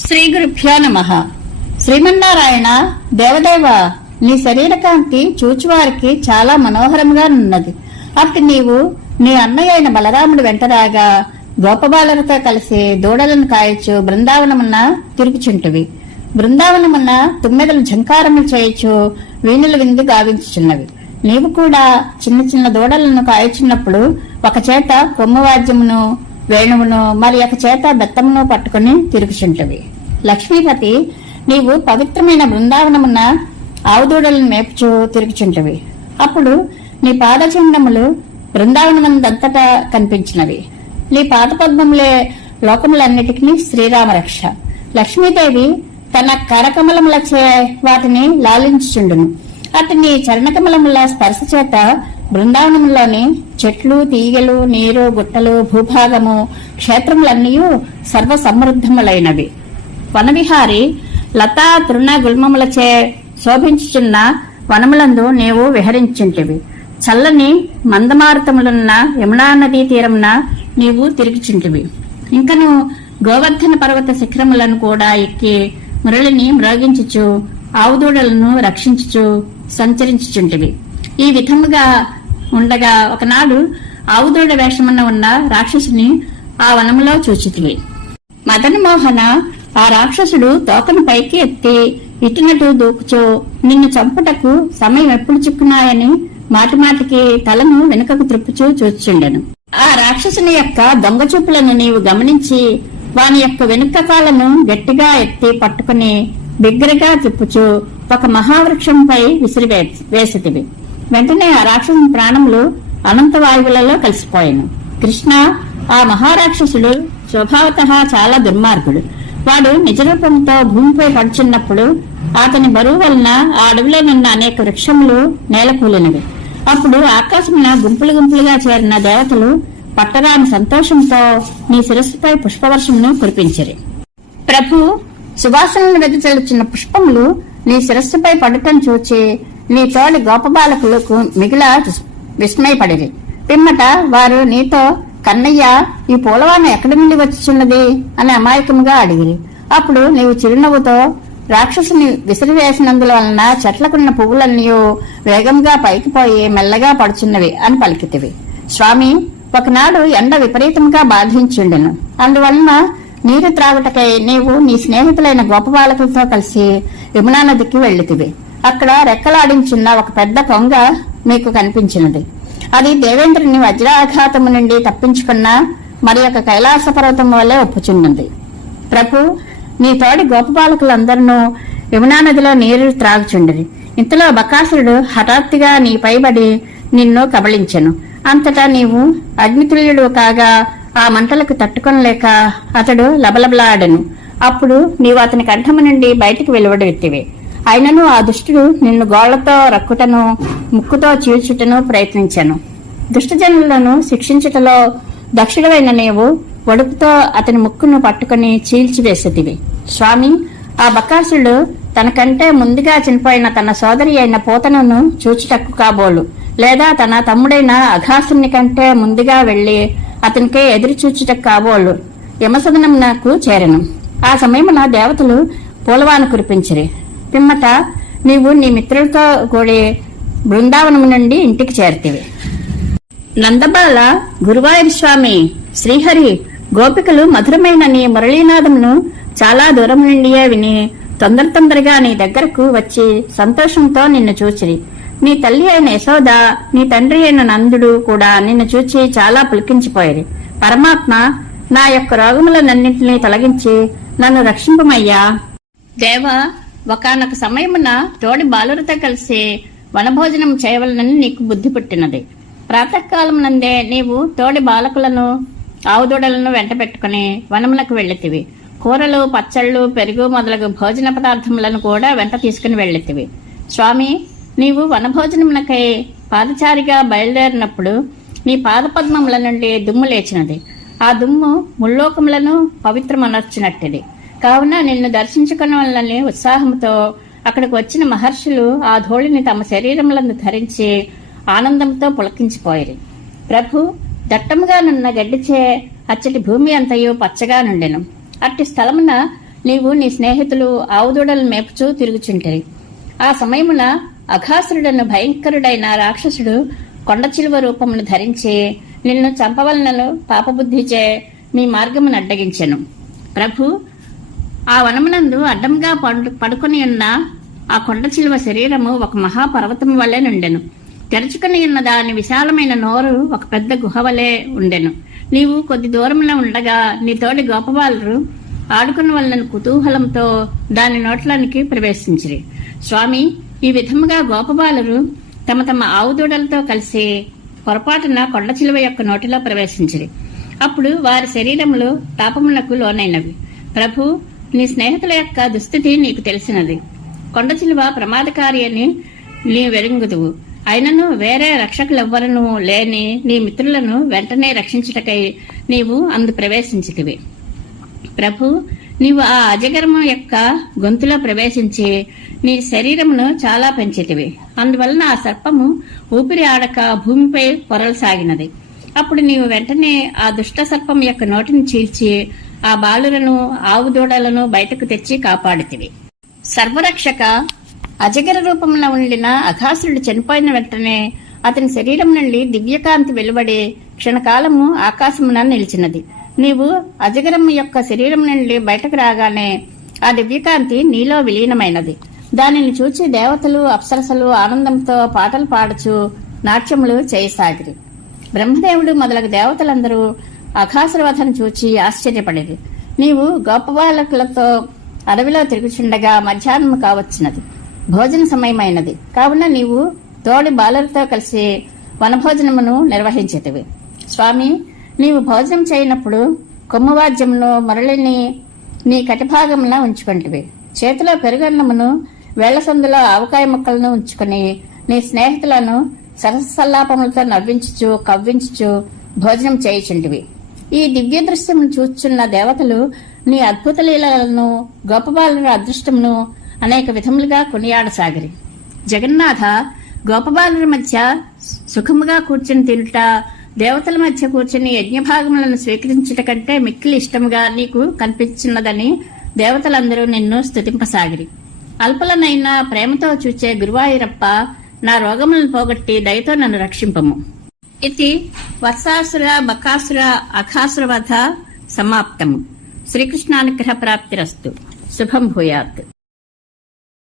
శ్రీ గురుభ్యో నమః. శ్రీమన్నారాయణ దేవదేవ, నీ శరీరకాంతి చూచువారికి చాలా మనోహరంగా ఉన్నది. అట్టి నీవు నీ అన్నయ్య అయిన బలరాముడు వెంటరాగా గోపబాలలతో కలిసి దూడలను కాయచ్చు బృందావనమున్న తిరుగుచుంటివి. బృందావనమున్న తుమ్మెదలు ఝంకారములు చేయొచ్చు వీణులు విందు గావించుచున్నవి. నీవు కూడా చిన్న చిన్న దూడలను కాయచున్నప్పుడు ఒక చేత కొమ్మవాద్యమును వేణువును మరి ఒక చేత బెత్తమును పట్టుకుని తిరుగుచుంటవి. లక్ష్మీపతి, నీవు పవిత్రమైన బృందావనమున్న ఆవుదూడలను మేపుచూ తిరుగుచుంటవి. అప్పుడు నీ పాదచిహ్నములు బృందావనమందంతటా కనిపించినవి. నీ పాదపద్మములే లోకములన్నిటికీ శ్రీరామరక్ష. లక్ష్మీదేవి తన కరకమలములచే వాటిని లాలించుచుండును. అటు నీ చరణకమలముల స్పర్శ చేత బృందావనంలోని చెట్లు, తీగలు, నీరు, గుట్టలు, భూభాగము, క్షేత్రములన్నీ సర్వసమృద్ధములైనవి. వనవిహారి లతా తృణ గుల్మములచే శోభించుచున్న వనములందు నీవు విహరించుంటివి. చల్లని మందమారుతములున్న యమునా నదీ తీరమున నీవు తిరుగుచుంటివి. ఇంకను గోవర్ధన పర్వత శిఖరములను కూడా ఎక్కి మురళిని మ్రోగించుచు ఆవుదూడలను రక్షించుచు సంచరించుచుంటివి. ఈ విధముగా ఉండగా ఒకనాడు ఆవుదూడ వేషమున్న ఉన్న రాక్షసుని ఆ వనములో చూచితివి. మదనమోహన, ఆ రాక్షసుడు తోకను పైకి ఎత్తి ఇటునటు దూకుచో నిన్ను చంపుటకు సమయం ఎప్పుడు చిక్కున్నాయని మాటిమాటికి తలను వెనుకకు త్రిప్పుచూ చూచుండెను. ఆ రాక్షసుని యొక్క దొంగ చూపులను నీవు గమనించి వాని యొక్క వెనుక కాలను గట్టిగా ఎత్తి పట్టుకుని బిగ్గరగా త్రిప్పుచూ ఒక మహావృక్షంపై విసిరివేసితివి. వెంటనే ఆ రాక్షసుని ప్రాణములు అనంత వాయువులలో కలిసిపోయాను. కృష్ణ, ఆ మహారాక్షసుడు స్వభావతః చాలా దుర్మార్గుడు. వాడు నిజరూపంతో భూమిపై పడుచున్నప్పుడు అతని బరువు వలన ఆ అడవిలోనున్న అనేక వృక్షములు నేలకూలినవి. అప్పుడు ఆకాశమున గుంపులు గుంపులుగా చేరిన దేవతలు పట్టరాని సంతోషంతో నీ శిరస్సుపై పుష్పవర్షమును కురిపించిరి. ప్రభు, సువాసనను వెదజల్లుచున్న పుష్పములు నీ శిరస్సుపై పడటం చూచి నీ తోడి గోపబాలకులకు మిగిల విస్మయపడిరి. పిమ్మట వారు నీతో, కన్నయ్య, ఈ పూలవాన ఎక్కడి నుండి వచ్చిచున్నది అని అమాయకముగా అడిగిరి. అప్పుడు నీవు చిరునవ్వుతో, రాక్షసుని విసిరివేసినందుల వలన చెట్లకున్న పువ్వులన్నీ వేగంగా పైకిపోయి మెల్లగా పడుచున్నవి అని పలికితివి. స్వామి, ఒకనాడు ఎండ విపరీతంగా బాధించుండెను. అందువలన నీరు త్రాగుటకై నీవు నీ స్నేహితులైన గోపబాలకులతో కలిసి యమునా నదికి వెళ్లితివి. అక్కడ రెక్కలాడించున్న ఒక పెద్ద కొంగ మీకు కనిపించినది. అది దేవేంద్రుని వజ్రాఘాతము నుండి తప్పించుకున్న మరి ఒక కైలాస పర్వతం వల్లే ఒప్పుచున్నది. ప్రభు, నీ తోడి గోపబాలకులందరూ యమునా నదిలో నీరు త్రాగుచుండిరి. ఇంతలో బకాసురుడు హఠాత్తుగా నీ పైబడి నిన్ను కబళించెను. అంతటా నీవు అగ్నితుల్యుడు కాగా ఆ మంటలకు తట్టుకొనలేక అతడు లబలబలాడెను. అప్పుడు నీవు అతని కంఠము నుండి బయటికి వెలువడెత్తివి. అయినను ఆ దుష్టుడు నిన్ను గోళ్లతో రక్కుటను ముక్కుతో చీల్చుటను ప్రయత్నించాను. దుష్టజనులను శిక్షించుటలో దక్షుడవైన నీవు వడుపుతో అతని ముక్కును పట్టుకుని చీల్చివేసేదివి. స్వామి, ఆ బకాసుడు తనకంటే ముందుగా చనిపోయిన తన సోదరి అయిన పూతనను చూచుటకు కాబోలు, లేదా తన తమ్ముడైన అఘాసుని కంటే ముందుగా వెళ్లి అతనికే ఎదురు చూచుటకు కాబోలు యమసదనమునకు చేరెను. ఆ సమయమున దేవతలు పూలవాన కురిపించిరి. పిమ్మట నీవు నీ మిత్రులతో కూడి బృందావనము నుండి ఇంటికి చేరితివి. నందబాల, గురువాయూర్ స్వామి, శ్రీహరి, గోపికలు మధురమైన నీ మురళీనాదమును చాలా దూరం నుండియే విని తొందరగా నీ దగ్గరకు వచ్చి సంతోషంతో నిన్ను చూచిరి. నీ తల్లి అయిన యశోద, నీ తండ్రి అయిన నందుడు కూడా నిన్ను చూచి చాలా పులికించిపోయారు. పరమాత్మ, నా యొక్క రోగములనన్నింటినీ తొలగించి నన్ను రక్షింపమయ్యా. దేవా, ఒకానొక సమయమున తోడి బాలురతో కలిసి వనభోజనం చేయవలనని నీకు బుద్ధి పుట్టినది. ప్రాతకాలం నందే నీవు తోడి బాలకులను ఆవుదూడలను వెంట పెట్టుకుని వనమునకు వెళ్లితివి. కూరలు, పచ్చళ్ళు, పెరుగు మొదలగు భోజన పదార్థములను కూడా వెంట తీసుకుని వెళ్లితివి. స్వామి, నీవు వనభోజనమునకై పాదచారిగా బయలుదేరినప్పుడు నీ పాదపద్మముల నుండి దుమ్ము లేచినది. ఆ దుమ్ము ముల్లోకములను పవిత్రమనర్చినట్టిది. కావున నిన్ను దర్శించుకున్న వల్లని ఉత్సాహంతో అక్కడికి వచ్చిన మహర్షులు ఆ ధూళిని తమ శరీరములను ధరించి ఆనందంతో పులకించిపోయారు. ప్రభు, దట్టముగా నున్న గడ్డిచే అచ్చటి భూమి అంతయు పచ్చగా నుండెను. అట్టి స్థలమున నీవు నీ స్నేహితులు ఆవుదూడలను మేపుచూ తిరుగుచుంటిరి. ఆ సమయమున అఘాసురుడను భయంకరుడైన రాక్షసుడు కొండచిలువ రూపమును ధరించి నిన్ను చంపవలనను పాపబుద్ధిచే మీ మార్గమును అడ్డగించెను. ప్రభు, ఆ వనమునందు అడ్డంగా పడుకొని ఉన్న ఆ కొండచిలువ శరీరము ఒక మహాపర్వతము వలె నుండెను. తెరుచుకుని ఉన్న దాని విశాలమైన నోరు ఒక పెద్ద గుహ వలె ఉండెను. నీవు కొద్ది దూరమున ఉండగా నీ తోడి గోపబాలురు ఆడుకున్న వలన కుతూహలంతో దాని నోట్లోనికి ప్రవేశించిరి. స్వామి, ఈ విధముగా గోపబాలురు తమ తమ ఆవుదూడలతో కలిసి పొరపాటున కొండచిలువ యొక్క నోటిలో ప్రవేశించిరి. అప్పుడు వారి శరీరములు తాపమునకు లోనైనవి. ప్రభు, నీ స్నేహితుల యొక్క దుస్థితి నీకు తెలిసినది. కొండచిలువ ప్రమాదకారి అని నీ వెరింగుదువు. అయినను వేరే రక్షకులెవ్వరూ లేని నీ మిత్రులను వెంటనే రక్షించుటకై నీవు అందు ప్రవేశించితివి. ప్రభు, నీవు ఆ అజగరము యొక్క గొంతులో ప్రవేశించి నీ శరీరమును చాలా పెంచితివి. అందువలన ఆ సర్పము ఊపిరి ఆడక భూమిపై పొరలసాగినది. అప్పుడు నీవు వెంటనే ఆ దుష్ట సర్పం యొక్క నోటిని చీల్చి ఆ బాలులను ఆవుదూడలను బయటకు తెచ్చి కాపాడితివి. సర్వరక్షక, అజగర రూపంలో ఉండిన అఘాసురుడు చనిపోయిన వెంటనే అతని శరీరం నుండి దివ్యకాంతి వెలువడి క్షణకాలము ఆకాశమున నిలిచినది. నీవు అజగరము యొక్క శరీరం నుండి బయటకు రాగానే ఆ దివ్యకాంతి నీలో విలీనమైనది. దానిని చూచి దేవతలు అప్సరసలు ఆనందంతో పాటలు పాడుచు నాట్యములు చేయసాగిరి. బ్రహ్మదేవుడు మొదలగు దేవతలందరూ అఘాసురవధను చూచి ఆశ్చర్యపడిరి. నీవు గోపబాలకులతో అడవిలో తిరుగుచుండగా మధ్యాహ్నము కావచ్చినది, భోజన సమయమైనది. కావున నీవు తోడి బాలులతో కలిసి వనభోజనమును నిర్వహించేటివి. స్వామి, నీవు భోజనం చేయనప్పుడు కొమ్మువాద్యమును మురళిని నీ కటిభాగమున ఉంచుకుంటివి. చేతిలో పెరుగన్నమును వేళ్ల సందులో ఆవకాయ ముక్కలను ఉంచుకుని నీ స్నేహితులను సరసల్లాపములతో నవ్వించుచు కవ్వించుచు భోజనం చేయుచుంటివి. ఈ దివ్య దృశ్యమును చూచున్న దేవతలు నీ అద్భుత లీలలను గోపబాలుల అదృష్టమును అనేక విధములుగా కొనియాడసాగిరి. జగన్నాథ, గోపబాలుల మధ్య సుఖముగా కూర్చుని తినుట, దేవతల మధ్య కూర్చుని యజ్ఞభాగములను స్వీకరించుట కంటే మిక్కిలి ఇష్టముగా నీకు కనిపించినదని దేవతలందరూ నిన్ను స్తుతింపసాగిరి. అల్పలనైనా ప్రేమతో చూచే గురువాయూరప్ప, నా రోగములను పోగొట్టి దయతో నన్ను రక్షింపము. ఇది వత్సాసుర బకాసుర అఘాసుర వధ సమాప్తము. శ్రీకృష్ణానుగ్రహ ప్రాప్తిరస్తు. శుభం భూయాత్.